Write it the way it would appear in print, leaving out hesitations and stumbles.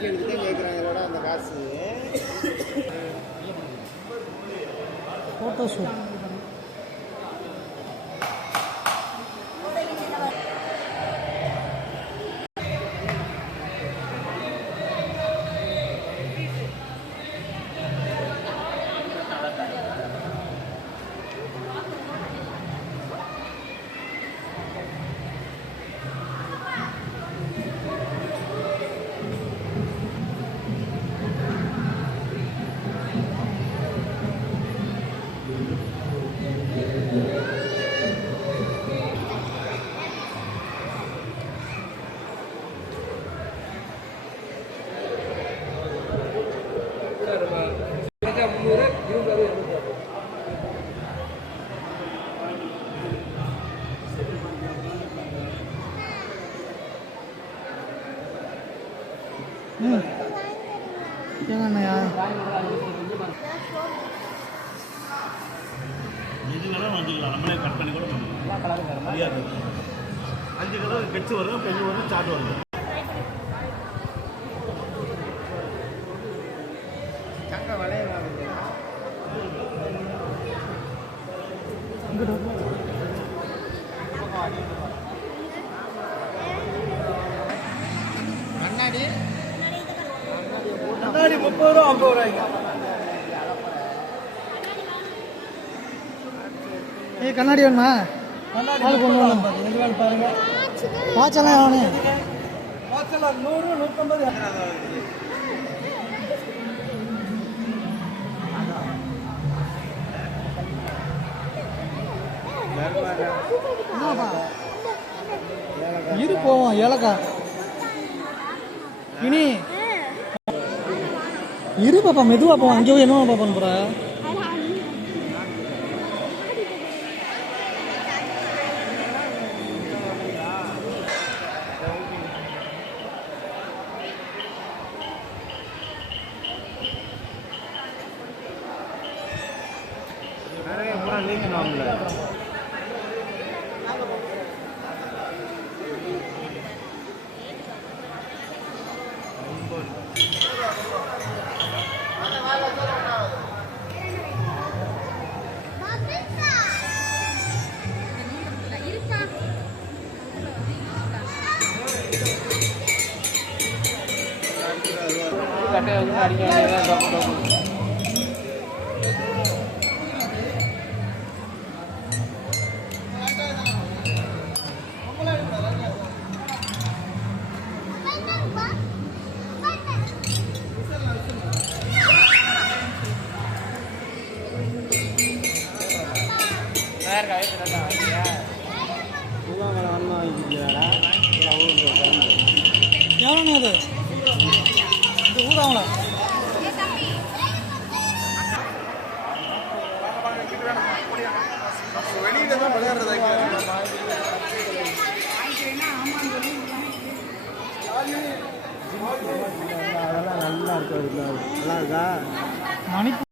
வீட்டில் தான் கேட்குறாங்களோட அந்த காசு. ஃபோட்டோ ஷூட் என்னண்ணா எது வேணாலும் வாங்கிக்கலாம். நம்மளே கட் பண்ணி கூட பண்ணிக்கலாம். 5 கலர் கெட்ஸ் வரும், பெஞ்சு வரும், சாட் வரும். சங்க வளையலாம் கண்ணாடி கண்ணாடி 30 ரூபா 50 ரூபாய்க்கு. கண்ணாடி வேணுமா? கண்ணாடி கொண்டு பாருங்க. வாட்செல்லாம் எவ்வளோ? வாட்செல்லாம் 100 150. இரு போவோம் ஏலக்காய் இனி இரு பாப்பா மெதுவா போவோம். அங்கே என்ன பாப்பா போற எவ்வளோண்ணா அது? இது ஊதாங்களா? வெளியில தான் விளையாடுறதா அதெல்லாம் நல்லா இருக்கு. நல்லா இருக்கா?